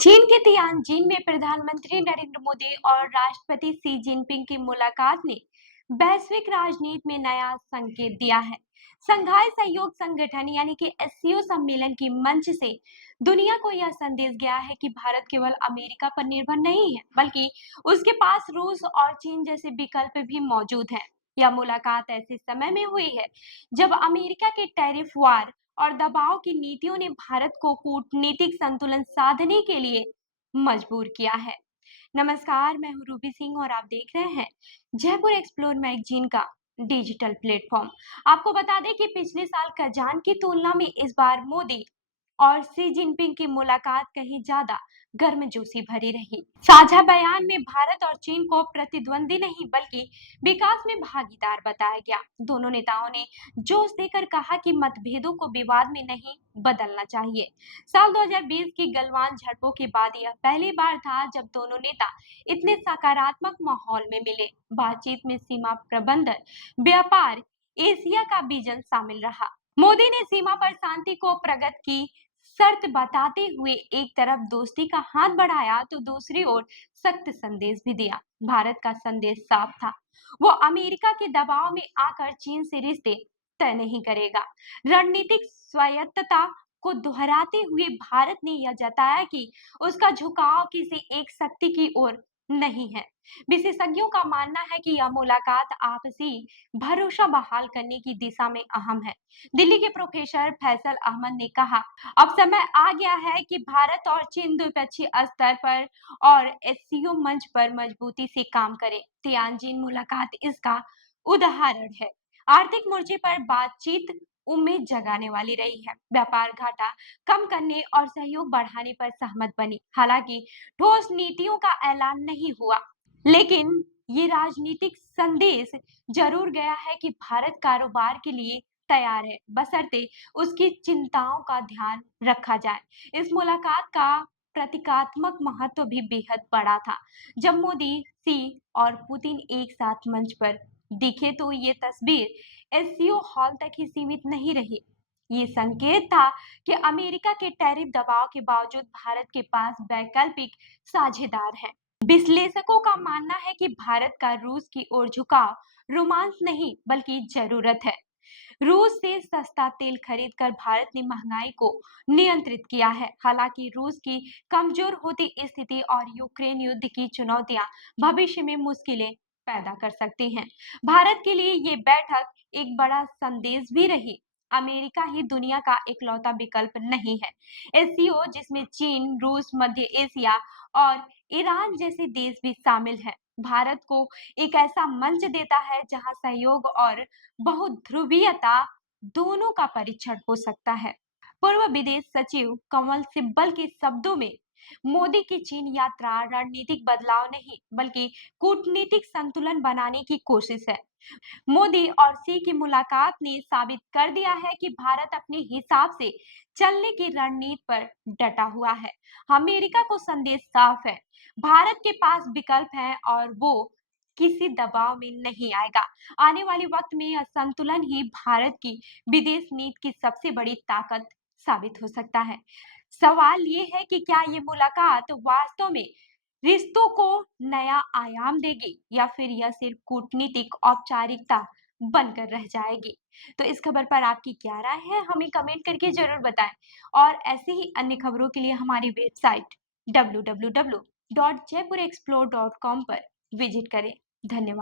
चीन के तियानजिन में प्रधानमंत्री नरेंद्र मोदी और राष्ट्रपति शी जिनपिंग की मुलाकात ने वैश्विक राजनीति में नया संकेत दिया है। शंघाई सहयोग संगठन यानी कि एससीओ सम्मेलन की मंच से दुनिया को यह संदेश गया है कि भारत केवल अमेरिका पर निर्भर नहीं है, बल्कि उसके पास रूस और चीन जैसे विकल्प भी मौजूद हैं। यह मुलाकात ऐसे समय में हुई है जब अमेरिका के टैरिफ वार और दबाव की नीतियों ने भारत को कूटनीतिक संतुलन साधने के लिए मजबूर किया है। नमस्कार, मैं हूँ रूबी सिंह और आप देख रहे हैं जयपुर एक्सप्लोर मैगजीन का डिजिटल प्लेटफॉर्म। आपको बता दें कि पिछले साल कजान की तुलना में इस बार मोदी और शी जिनपिंग की मुलाकात कहीं ज्यादा गर्मजोशी भरी रही। साझा बयान में भारत और चीन को प्रतिद्वंदी नहीं बल्कि विकास में भागीदार बताया गया। दोनों नेताओं ने जोश देकर कहा कि मतभेदों को विवाद में नहीं बदलना चाहिए। साल 2020 की गलवान झड़पों के बाद यह पहली बार था जब दोनों नेता इतने सकारात्मक माहौल में मिले। बातचीत में सीमा प्रबंधन, व्यापार, एशिया का विजन शामिल रहा। मोदी ने सीमा पर शांति को प्रगति की शर्त बताते हुए एक तरफ दोस्ती का हाथ बढ़ाया तो दूसरी ओर सख्त संदेश भी दिया। भारत का संदेश साफ था, वो अमेरिका के दबाव में आकर चीन से रिश्ते तय नहीं करेगा। रणनीतिक स्वायत्तता को दोहराते हुए भारत ने यह जताया कि उसका झुकाव किसी एक शक्ति की ओर नहीं है। विशेषज्ञों का मानना है कि यह मुलाकात आपसी भरोसा बहाल करने की दिशा में अहम है। दिल्ली के प्रोफेसर फैसल अहमद ने कहा, अब समय आ गया है कि भारत और चीन द्विपक्षीय स्तर पर और एससीओ मंच पर मजबूती से काम करें। तियानजिन मुलाकात इसका उदाहरण है। आर्थिक मोर्चे पर बातचीत उम्मीद जगाने वाली रही है। व्यापार घाटा कम करने और सहयोग बढ़ाने पर सहमत बनी। हालांकि ठोस नीतियों का ऐलान नहीं हुआ, लेकिन ये राजनीतिक संदेश जरूर गया है कि भारत कारोबार के लिए तैयार है, बशर्ते उसकी चिंताओं का ध्यान रखा जाए। इस मुलाकात का प्रतीकात्मक महत्व भी बेहद बड़ा था। जब मोदी, शी और पुतिन एक साथ मंच पर दिखे तो ये तस्वीर एससीओ हॉल तक ही सीमित नहीं रही। ये संकेत था कि अमेरिका के टैरिफ दबाव के बावजूद भारत के पास वैकल्पिक साझेदार हैं। विश्लेषकों का मानना है कि भारत का रूस की ओर झुकाव रोमांस नहीं बल्कि जरूरत है। रूस से सस्ता तेल खरीदकर भारत ने महंगाई को नियंत्रित किया है। हालांकि रूस की कमजोर होती स्थिति और यूक्रेन युद्ध की चुनौतियां भविष्य में मुश्किलें पैदा कर सकती हैं। भारत के लिए ये बैठक एक बड़ा संदेश भी रही। अमेरिका ही दुनिया का इकलौता विकल्प नहीं है। एससीओ जिसमें चीन, रूस, मध्य एशिया और ईरान जैसे देश भी शामिल हैं, भारत को एक ऐसा मंच देता है जहां सहयोग और बहुध्रुवीयता दोनों का परीक्षण हो सकता है। पूर्व विदेश सचिव कमल सिब्बल के शब्दों में, मोदी की चीन यात्रा रणनीतिक बदलाव नहीं बल्कि कूटनीतिक संतुलन बनाने की कोशिश है। मोदी और शी की मुलाकात ने साबित कर दिया है कि भारत अपने हिसाब से चलने की रणनीति पर डटा हुआ है। अमेरिका को संदेश साफ है, भारत के पास विकल्प है और वो किसी दबाव में नहीं आएगा। आने वाले वक्त में यह संतुलन ही भारत की विदेश नीति की सबसे बड़ी ताकत साबित हो सकता है। सवाल ये है कि क्या ये मुलाकात वास्तव में रिश्तों को नया आयाम देगी या फिर यह सिर्फ कूटनीतिक औपचारिकता बनकर रह जाएगी। तो इस खबर पर आपकी क्या राय है, हमें कमेंट करके जरूर बताएं। और ऐसे ही अन्य खबरों के लिए हमारी वेबसाइट www.jaipurexplore.com पर विजिट करें। धन्यवाद।